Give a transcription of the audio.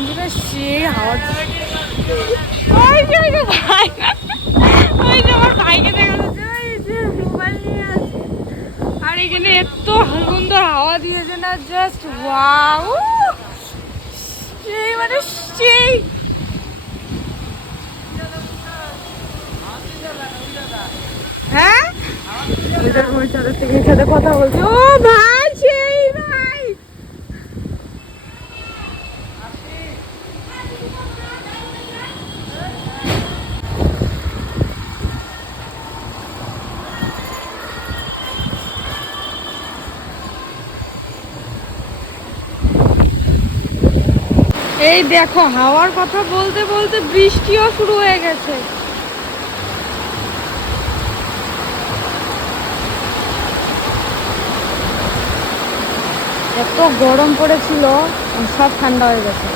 বন্ধুরা, সেই হাওয়া। ওই যে ভাই, ওই যে আমার ভাইকে দেখা যাচ্ছে, ওই যে মোবাইল নিয়ে আছে। আর এখানে এত সুন্দর হাওয়া দিয়েছে না, জাস্ট ওয়াও। সেই মানে সেই। হ্যাঁ, ওই চাঁদের থেকে এই সাথে কথা বলছি। ও ভাই, সেই ভাই। এই দেখো, হাওয়ার কথা বলতে বলতে বৃষ্টিও শুরু হয়ে গেছে। এত গরম পড়েছিল, সব ঠান্ডা হয়ে গেছে।